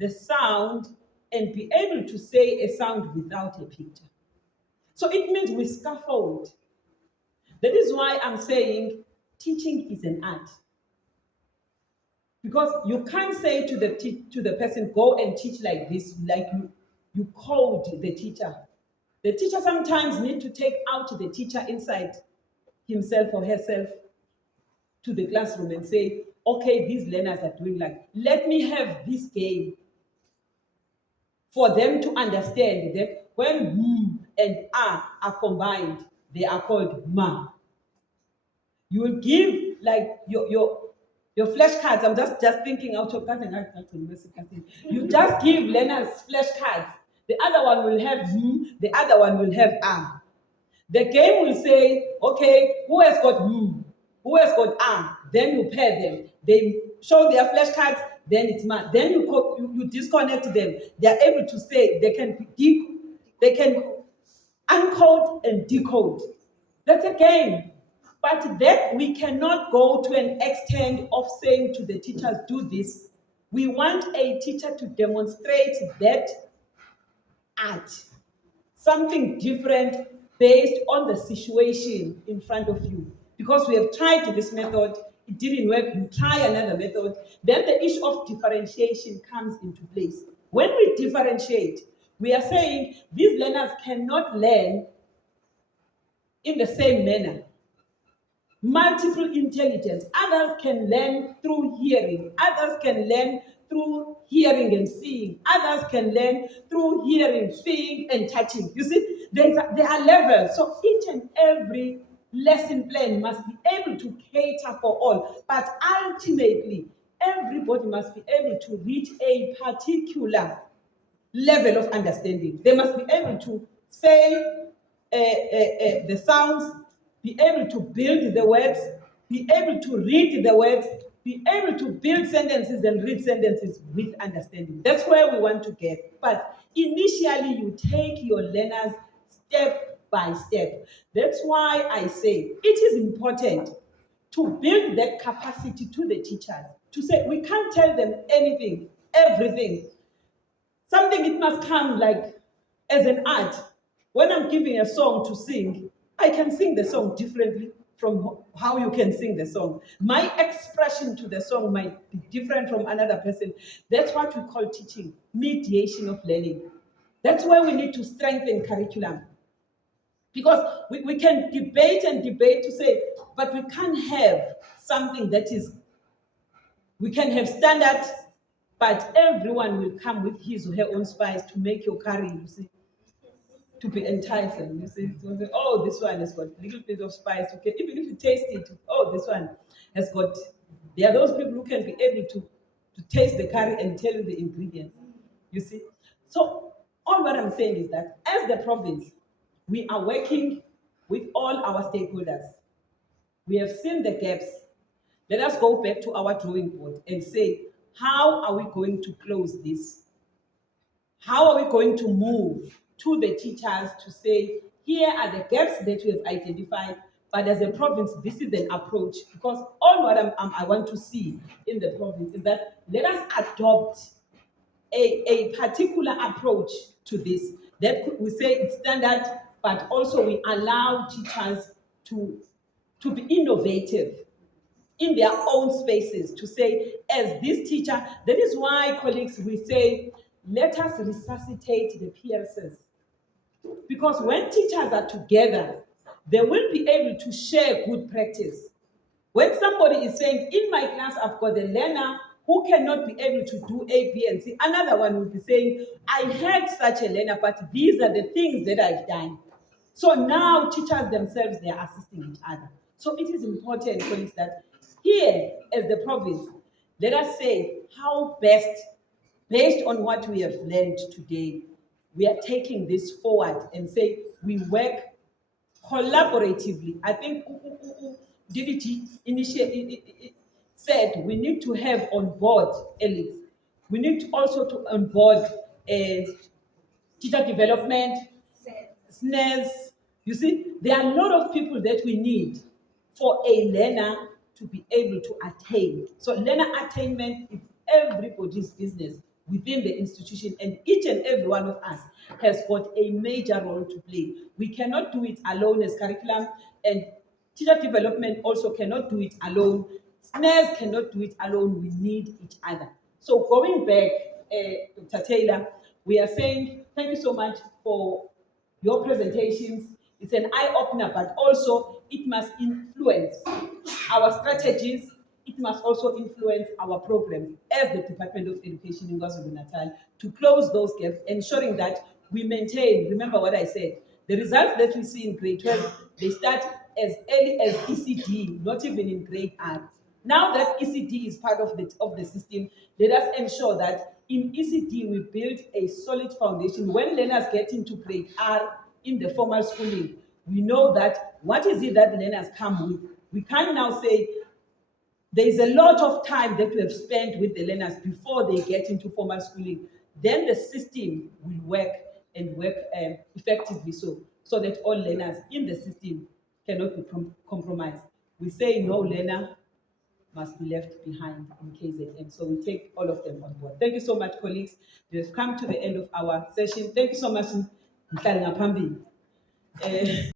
the sound and be able to say a sound without a picture. So it means we scaffold. That is why I'm saying teaching is an art. Because you can't say to the person, go and teach like this, like you code the teacher. The teacher sometimes needs to take out the teacher inside himself or herself to the classroom and say, okay, these learners are doing like, let me have this game for them to understand that when and are combined, they are called ma. You will give like your flashcards. I'm just thinking out of that. You just give learners flashcards. The other one will have the other one will have The game will say, okay, who has got who has got Then you pair them. They show their flashcards, then it's ma. Then you disconnect them. They are able to say they can uncode and decode. That's a game. But that we cannot go to an extent of saying to the teachers, do this. We want a teacher to demonstrate that art, something different based on the situation in front of you. Because we have tried this method, it didn't work, you try another method, then the issue of differentiation comes into place. When we differentiate, we are saying these learners cannot learn in the same manner. Multiple intelligence. Others can learn through hearing. Others can learn through hearing and seeing. Others can learn through hearing, seeing, and touching. You see, there are levels. So each and every lesson plan must be able to cater for all. But ultimately, everybody must be able to reach a particular level of understanding. They must be able to say the sounds, be able to build the words, be able to read the words, be able to build sentences and read sentences with understanding. That's where we want to get. But initially, you take your learners step by step. That's why I say it is important to build that capacity to the teachers, to say we can't tell them anything, everything. Something it must come like as an art. When I'm giving a song to sing, I can sing the song differently from how you can sing the song. My expression to the song might be different from another person. That's what we call teaching, mediation of learning. That's why we need to strengthen curriculum. Because we can debate and debate to say, but we can't have something that is, we can have standards, but everyone will come with his or her own spice to make your curry, you see, to be enticing. You see, so say, oh, this one has got a little bit of spice. Okay, even if you taste it, oh, this one has got. There are those people who can be able to taste the curry and tell you the ingredients. You see, so all what I'm saying is that as the province, we are working with all our stakeholders. We have seen the gaps. Let us go back to our drawing board and say, how are we going to close this? How are we going to move to the teachers to say, here are the gaps that we have identified, but as a province, this is an approach. Because all what I want to see in the province is that let us adopt a particular approach to this. That we say it's standard, but also we allow teachers to be innovative in their own spaces, to say, as this teacher, that is why, colleagues, we say, let us resuscitate the PLCs. Because when teachers are together, they will be able to share good practice. When somebody is saying, in my class, I've got a learner who cannot be able to do A, B, and C, another one will be saying, I had such a learner, but these are the things that I've done. So now teachers themselves, they are assisting each other. So it is important, colleagues, that here, as the province, let us say how best, based on what we have learned today, we are taking this forward and say we work collaboratively. I think DDT said we need to have on board elites. We need also to on board teacher development, SNES. You see, there are a lot of people that we need for a learner to be able to attain. So learner attainment is everybody's business. within the institution, and each and every one of us has got a major role to play. We cannot do it alone as curriculum, and teacher development also cannot do it alone. SNES cannot do it alone. We need each other. So going back, Dr. Taylor, we are saying thank you so much for your presentations. It's an eye-opener, but also it must influence our strategies. It must also influence our programs as the Department of Education in KwaZulu-Natal to close those gaps, ensuring that we maintain, remember what I said, the results that we see in grade 12, they start as early as ECD, not even in grade R. Now that ECD is part of the system, let us ensure that in ECD we build a solid foundation. When learners get into grade R in the formal schooling, we know that what is it that learners come with. We can now say there is a lot of time that we have spent with the learners before they get into formal schooling. Then the system will work and work effectively so that all learners in the system cannot be compromised. We say no learner must be left behind in KZN. So we take all of them on board. Thank you so much, colleagues. We have come to the end of our session. Thank you so much.